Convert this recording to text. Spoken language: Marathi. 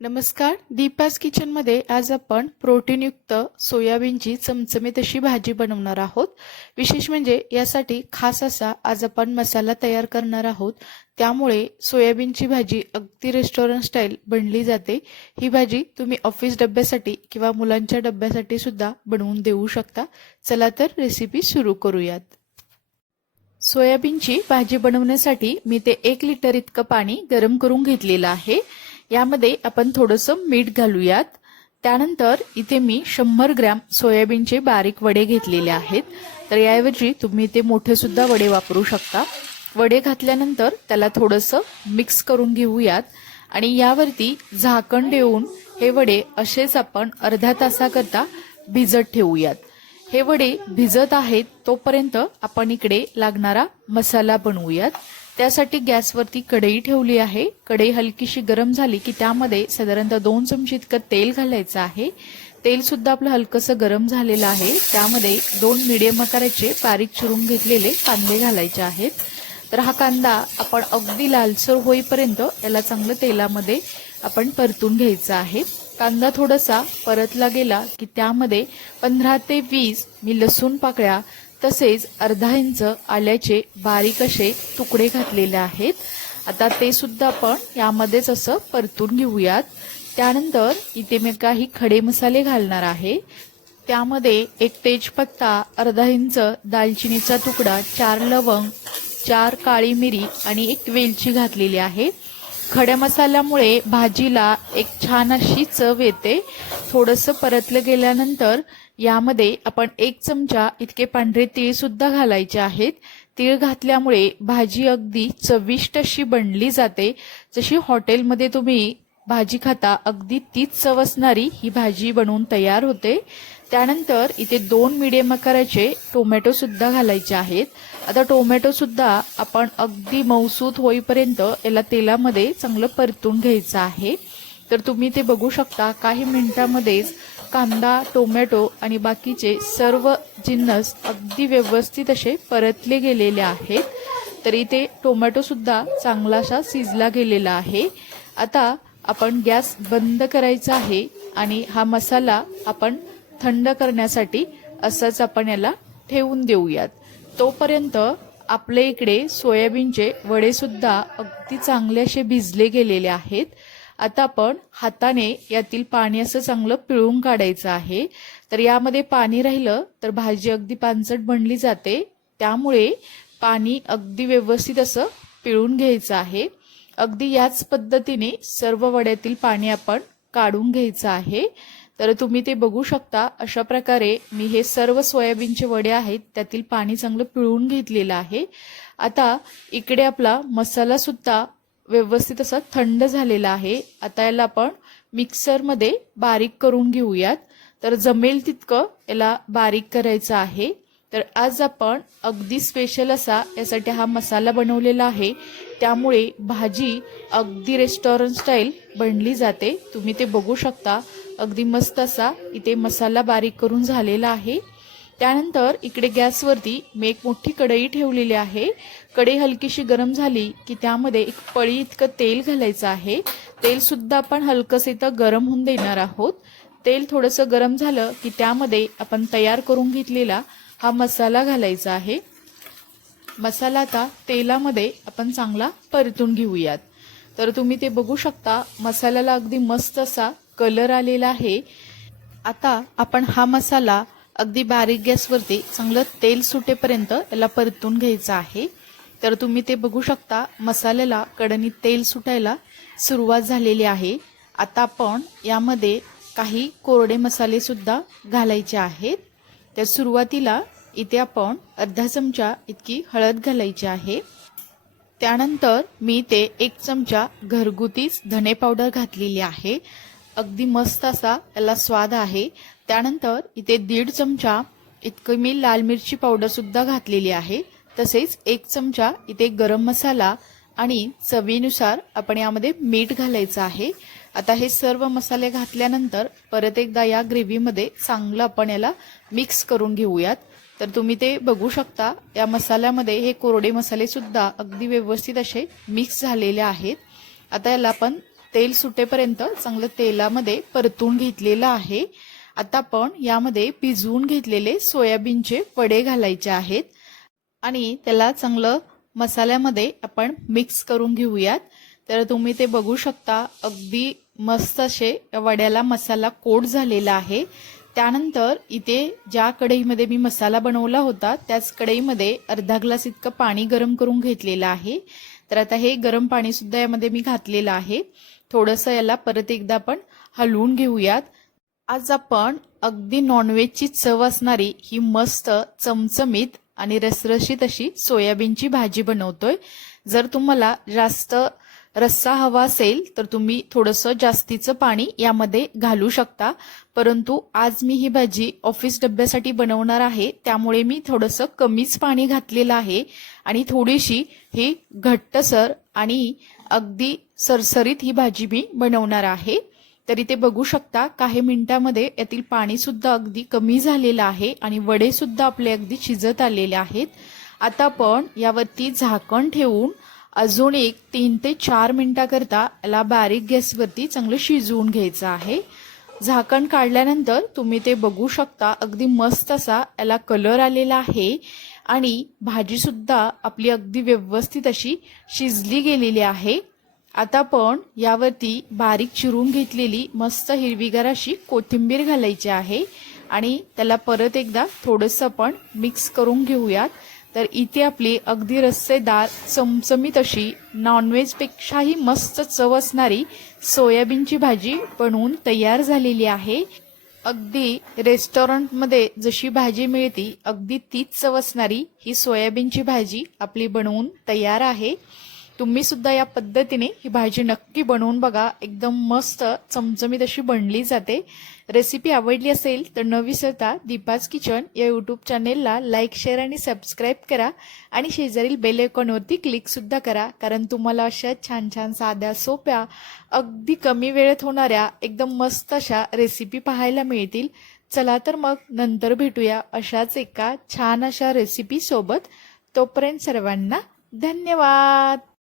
नमस्कार. दीपास किचनमध्ये आज आपण प्रोटीनयुक्त सोयाबीनची चमचमीत अशी भाजी बनवणार आहोत. विशेष म्हणजे यासाठी खास असा आज आपण मसाला तयार करणार आहोत. त्यामुळे सोयाबीनची भाजी अगदी रेस्टॉरंट स्टाईल बनली जाते. ही भाजी तुम्ही ऑफिस डब्यासाठी किंवा मुलांच्या डब्यासाठी सुद्धा बनवून देऊ शकता. चला तर रेसिपी सुरू करूयात. सोयाबीनची भाजी बनवण्यासाठी मी ते एक लिटर इतकं पाणी गरम करून घेतलेलं आहे. यामध्ये आपण थोडंसं मीठ घालूयात. त्यानंतर इथे मी शंभर ग्रॅम सोयाबीनचे बारीक वडे घेतलेले आहेत. तर याऐवजी तुम्ही ते मोठे सुद्धा वडे वापरू शकता. वडे घातल्यानंतर त्याला थोडंसं मिक्स करून घेऊयात. आणि यावरती झाकण देऊन हे वडे असेच आपण अर्ध्या तासाकरता भिजत ठेवूयात. हे वडे भिजत आहेत तोपर्यंत आपण इकडे लागणारा मसाला बनवूयात. त्यासाठी गॅसवरती कढई ठेवली आहे. कढई हलकीशी गरम झाली की त्यामध्ये साधारणतः दोन चमचे इतकं तेल घालायचं आहे. तेल सुद्धा आपलं हलकंसं गरम झालेलं आहे. त्यामध्ये दोन मिडियम आकाराचे बारीक चिरून घेतलेले कांदे घालायचे आहेत. तर हा कांदा आपण अगदी लालसर होईपर्यंत याला चांगलं तेलामध्ये आपण परतून घ्यायचा आहे. कांदा थोडासा परतला गेला की त्यामध्ये पंधरा ते वीस मी लसूण पाकळ्या तसेच अर्धा इंच आल्याचे बारीक असे तुकडे घातलेले आहेत. आता ते सुद्धा आपण यामध्येच असं परतून घेऊयात. त्यानंतर इथे मी काही खडे मसाले घालणार आहे. त्यामध्ये एक तेजपत्ता अर्धा इंच दालचिनीचा तुकडा चार लवंग चार काळी मिरी आणि एक वेलची घातलेली आहे. खड्या मसाल्यामुळे भाजीला एक छान अशी चव येते. थोडंसं परतलं गेल्यानंतर यामध्ये आपण एक चमचा इतके पांढरे तीळ सुद्धा घालायचे आहेत. तीळ घातल्यामुळे भाजी अगदी चविष्ट अशी बनली जाते. जशी हॉटेलमध्ये तुम्ही भाजी खाता अगदी तीच चव असणारी ही भाजी बनवून तयार होते. त्यानंतर इथे दोन मिडियम आकाराचे टोमॅटो सुद्धा घालायचे आहेत. आता टोमॅटो सुद्धा आपण अगदी मौसूत होईपर्यंत याला तेलामध्ये चांगलं परतून घ्यायचं आहे. तर तुम्ही ते बघू शकता काही मिनिटांमध्येच कांदा टोमॅटो आणि बाकीचे सर्व जिन्नस अगदी व्यवस्थित असे परतले गेलेले आहेत. तर इथे टोमॅटोसुद्धा चांगलासा शिजला गेलेला आहे. आता आपण गॅस बंद करायचा आहे आणि हा मसाला आपण थंड करण्यासाठी असंच आपण याला ठेवून देऊयात. तोपर्यंत आपल्या इकडे सोयाबीनचे वडेसुद्धा अगदी चांगले असे भिजले गेलेले आहेत. आता आपण हाताने यातील पाणी असं चांगलं पिळून काढायचं आहे. तर यामध्ये पाणी राहिलं तर भाजी अगदी पानसट बनली जाते. त्यामुळे पाणी अगदी व्यवस्थित असं पिळून घ्यायचं आहे. अगदी याच पद्धतीने सर्व वड्यातील पाणी आपण काढून घ्यायचं आहे. तर तुम्ही ते बघू शकता अशा प्रकारे मी हे सर्व सोयाबीनचे वडे आहेत त्यातील पाणी चांगलं पिळून घेतलेलं आहे. आता इकडे आपला मसाला सुद्धा व्यवस्थित असा थंड झालेला आहे. आता याला आपण मिक्सरमध्ये बारीक करून घेऊयात. तर जमेल तितकं याला बारीक करायचं आहे. तर आज आपण अगदी स्पेशल असा यासाठी हा मसाला बनवलेला आहे. त्यामुळे भाजी अगदी रेस्टॉरंट स्टाईल बनली जाते. तुम्ही ते बघू शकता. अगदी मस्त असा इथे मसाला बारीक करून झालेला आहे. त्यानंतर इकडे गॅसवरती मी एक मोठी कढई ठेवलेली आहे. कढई हलकीशी गरम झाली की त्यामध्ये एक पळी इतकं तेल घालायचं आहे. तेलसुद्धा आपण हलकंसं इथं गरम होऊन देणार आहोत. तेल थोडंसं गरम झालं की त्यामध्ये आपण तयार करून घेतलेला हा मसाला घालायचा आहे. मसाला आता तेलामध्ये आपण चांगला परतून घेऊयात. तर तुम्ही ते बघू शकता मसाल्याला अगदी मस्त असा कलर आलेला आहे. आता आपण हा मसाला अगदी बारीक गॅसवरती चांगलं तेल सुटेपर्यंत याला परतून घ्यायचं आहे. तर तुम्ही ते बघू शकता मसाल्याला कडणी तेल सुटायला सुरुवात झालेली आहे. आता आपण यामध्ये काही कोरडे मसालेसुद्धा घालायचे आहेत. तर सुरुवातीला इथे आपण अर्धा चमचा इतकी हळद घालायची आहे. त्यानंतर मी ते एक चमचा घरगुतीच धने पावडर घातलेली आहे. अगदी मस्त असा याला स्वाद आहे. त्यानंतर इथे दीड चमचा इतकं मी लाल मिरची पावडर सुद्धा घातलेली आहे. तसेच एक चमचा इथे गरम मसाला आणि चवीनुसार आपण यामध्ये मीठ घालायचं आहे. आता हे सर्व मसाले घातल्यानंतर परत एकदा या ग्रेव्हीमध्ये चांगलं आपण याला मिक्स करून घेऊयात. तर तुम्ही ते बघू शकता या मसाल्यामध्ये हे कोरडे मसाले सुद्धा अगदी व्यवस्थित असे मिक्स झालेले आहेत. आता याला आपण तेल सुटेपर्यंत चांगलं तेलामध्ये परतून घेतलेलं आहे. आता आपण यामध्ये भिजवून घेतलेले सोयाबीनचे वडे घालायचे आहेत. आणि त्याला चांगलं मसाल्यामध्ये आपण मिक्स करून घेऊयात. तर तुम्ही ते बघू शकता अगदी मस्त असे वड्याला मसाला कोट झालेला आहे. त्यानंतर इथे ज्या कढईमध्ये मी मसाला बनवला होता त्याच कढईमध्ये अर्धा ग्लास इतकं पाणी गरम करून घेतलेलं आहे. तर आता हे गरम पाणीसुद्धा यामध्ये मी घातलेलं आहे. थोडंसं याला परत एकदा आपण हलवून घेऊयात. आज आपण अगदी नॉनव्हेजची चव असणारी ही मस्त चमचमीत आणि रसरशीत अशी सोयाबीनची भाजी बनवतोय. जर तुम्हाला जास्त रस्सा हवा असेल तर तुम्ही थोडंसं जास्तीचं पाणी यामध्ये घालू शकता. परंतु आज मी ही भाजी ऑफिस डब्यासाठी बनवणार आहे त्यामुळे मी थोडंसं कमीच पाणी घातलेलं आहे. आणि थोडीशी ही घट्टसर आणि अगदी सरसरीत ही भाजी मी बनवणार आहे. तर इथे बघू शकता काही मिनिटामध्ये यातील पाणीसुद्धा अगदी कमी झालेलं आहे आणि वडेसुद्धा आपले अगदी शिजत आलेले आहेत. आता आपण यावरती झाकण ठेवून अजून एक तीन ते चार मिनिटाकरता याला बारीक गॅसवरती चांगलं शिजवून घ्यायचं आहे. झाकण काढल्यानंतर तुम्ही ते बघू शकता अगदी मस्त असा याला कलर आलेला आहे आणि भाजीसुद्धा आपली अगदी व्यवस्थित अशी शिजली गेलेली आहे. आता आपण यावरती बारीक चिरून घेतलेली मस्त हिरवीगार अशी कोथिंबीर घालायची आहे आणि त्याला परत एकदा थोडंसं आपण मिक्स करून घेऊयात. तर इथे आपली अगदी रस्सेदार चमचमीत अशी नॉनव्हेजपेक्षाही मस्त चव असणारी सोयाबीनची भाजी बनवून तयार झालेली आहे. अगदी रेस्टॉरंटमध्ये जशी भाजी मिळती अगदी तीच चव असणारी ही सोयाबीनची भाजी आपली बनवून तयार आहे. तुम्ही सुद्धा या पद्धतीने ही भाजी नक्की बनवून बघा. एकदम मस्त चमचमीत अशी बनली जाते. रेसिपी आवडली असेल तर न विसरता दीपाज किचन या यूट्यूब चॅनेलला लाईक शेअर आणि सबस्क्राईब करा. आणि शेजारील बेल आयकॉनवरती क्लिकसुद्धा करा. कारण तुम्हाला अशा छान छान साध्या सोप्या अगदी कमी वेळेत होणाऱ्या एकदम मस्त अशा रेसिपी पाहायला मिळतील. चला तर मग नंतर भेटूया अशाच एका छान अशा रेसिपीसोबत तोपर्यंत सर्वांना धन्यवाद!